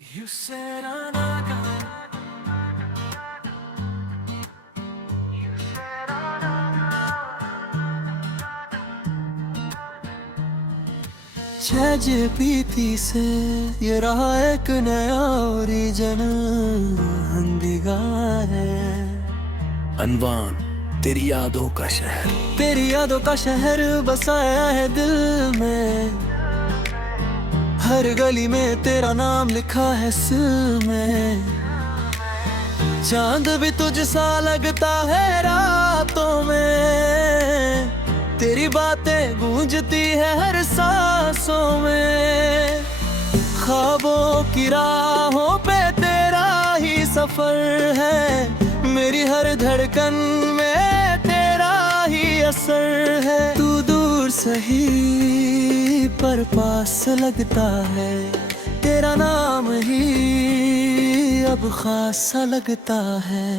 You said I'm not gonna. ChatGPT से ये रहा एक नया ओरिजिन दिखा है। अनवान तेरी यादों का शहर, तेरी यादों का शहर बसाया है दिल में। हर गली में तेरा नाम लिखा है सिल में। चांद भी तुझ सा लगता है रातों में। तेरी बातें गूंजती है हर सांसों में। ख्वाबों की राहों पे तेरा ही सफर है। मेरी हर धड़कन में तेरा ही असर है। तू दूर सही पर पास लगता है। तेरा नाम ही अब खास सा लगता है।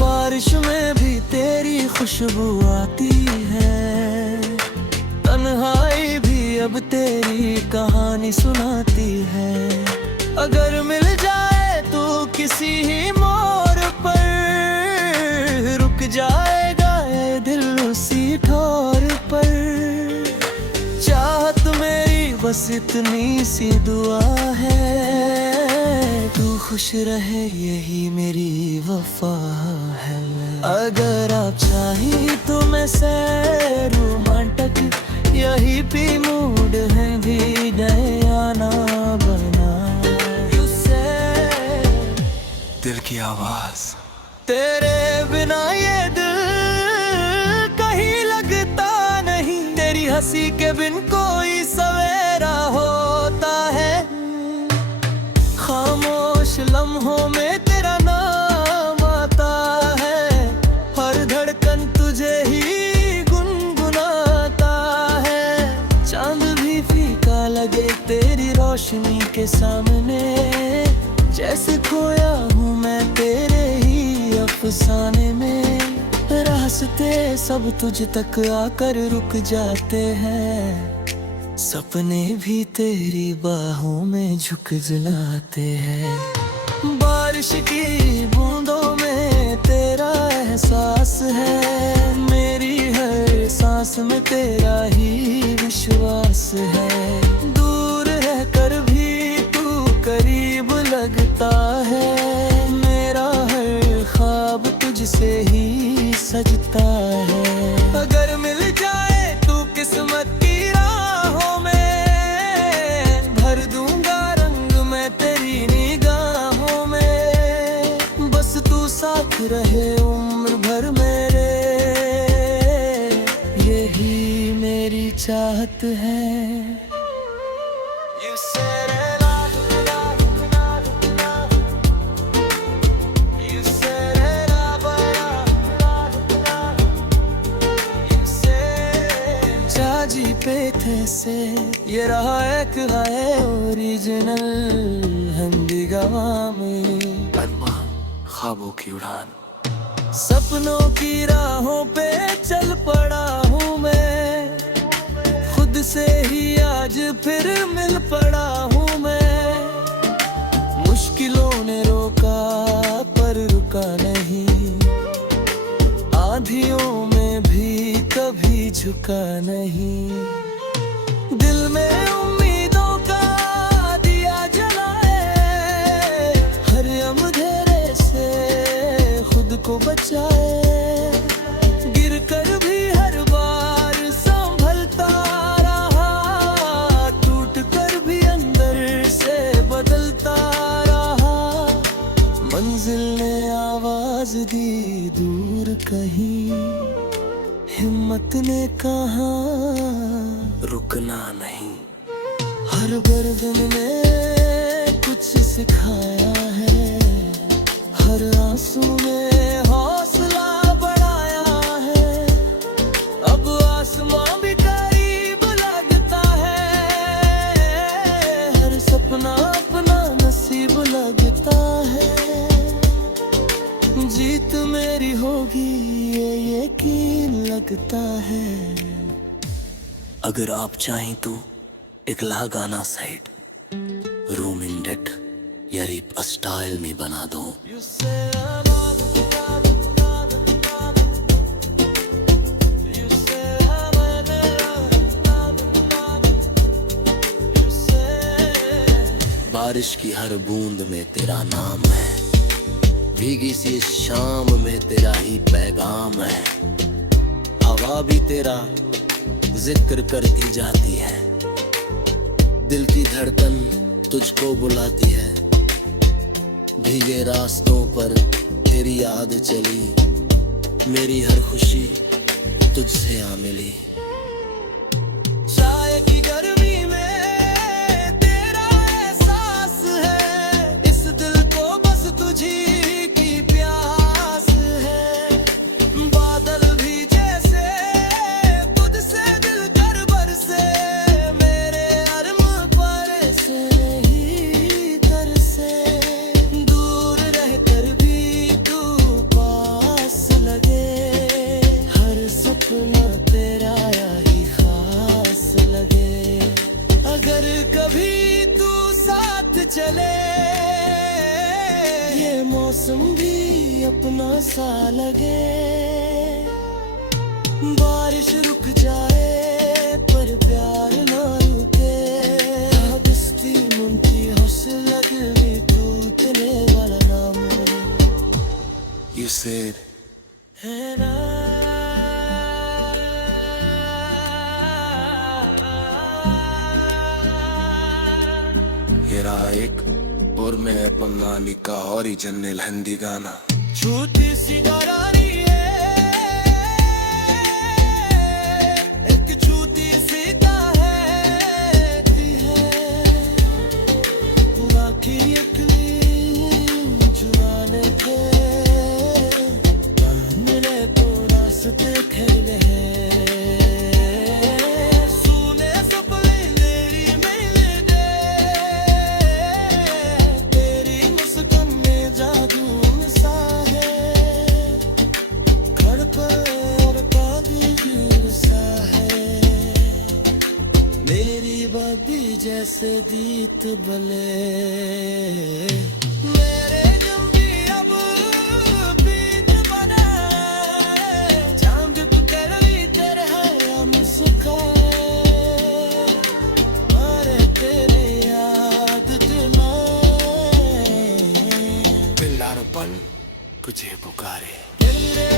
बारिश में भी तेरी खुशबू आती है। तन्हाई भी अब तेरी कहानी सुनाती है। अगर मिल जाए तो किसी ही मोड़ पर रुक जाएगा ये दिल उसी ठोर पर। चाहत मेरी बस इतनी सी दुआ है। तू खुश रहे यही मेरी वफा है। अगर आप चाहें तो मैं से रोमांटिक यही भी मूड है भी नया बना। दिल की आवाज। तेरे बिना ये दिल कहीं लगता नहीं। तेरी हंसी के बिन कोई सवेरा होता है। खामोश लम्हों में तेरा नाम आता है। हर धड़कन तुझे ही गुनगुनाता है। चांद भी फीका लगे तेरी रोशनी के सामने। जैसे खोया हूँ मैं तेरे ही अफसाने में। रास्ते सब तुझ तक आकर रुक जाते हैं। सपने भी तेरी बाहों में झुक जलाते हैं। बारिश की बूंदों में तेरा एहसास है। मेरी हर सांस में तेरा ही विश्वास है। दूर रहकर भी तू करीब लगता है। मेरा हर ख्वाब तुझसे ही सजता है। अगर मिल जाए तू किस्मत की राहों में भर दूंगा रंग मैं तेरी निगाहों में। बस तू साथ रहे उम्र भर मेरे यही मेरी चाहत है। You said it all, you said it all, you said ChatGPT से ये रहा एक है ओरिजिनल हिंदी में। अनवान ख्वाबों की उड़ान। सपनों की राहों पे चल पड़ा हूँ मैं। खुद से ही आज फिर मिल पड़ा हूँ मैं। मुश्किलों ने रोका पर रुका नहीं। आंधियों में भी कभी झुका नहीं। दिल में उम्मीदों का दिया जलाए। हर अंधेरे से खुद को बचाए। गिर कर भी हर बार संभलता रहा। टूट कर भी अंदर से बदलता रहा। मंजिल ने आवाज दी दूर कहीं। हिम्मत ने कहा रुकना नहीं। हर गर्दन ने कुछ सिखाया है। हर आंसू में हौसला बढ़ाया है। अब आसमां भी करीब लगता है। हर सपना अपना नसीब लगता है। जीत मेरी होगी ये यकीन लगता है। अगर आप चाहें तो एक ला गाना साइड रूम इन डेट या रिप स्टाइल में बना दूं। You say I'm on the top. You say I'm on the top. You say बारिश की हर बूंद में तेरा नाम है, भीगी सी इस शाम में तेरा ही पैगाम है। हवा भी तेरा जिक्र करती जाती है, दिल की धड़कन तुझको बुलाती है। भीगे रास्तों पर तेरी याद चली, मेरी हर खुशी तुझसे आ मिली। चाय की गर्मी में तेरा एहसास है, इस दिल को बस तुझी की प्यास है। बादल भी जैसे तुझसे दिल कर बरसे, मेरे अर्म पर से नहीं तरसे। दूर रहकर भी तू पास लगे, हर सपना तेरा यही खास लगे। अगर कभी तू साथ चले, ये मौसम भी अपना सा लगे। बारिश रुक जाए पर प्यार ना रुके, हदस्ती मुंती हंस लगे तू तेरे वाला नाम You said है ना। ये रहा एक और मैं बंगाली का ओरिजिनल हिंदी गाना। छोटी सी डरानी है, एक छोटी सी का है, बाकी अकली चुराने के मेरे तो रास्ते खेले हैं। सुने सपने मेरी मिलने दे, तेरी मुस्कान में जादू सा है। धड़कन और काबिल सा है, मेरी बदी जैसे दीत बले। मेरे जब भी अब बीत बना, चांद तू तेरी तरह हम सुखाए। अरे तेरे याद दिलाए, बिल्लार पल तुझे पुकारे। तेरे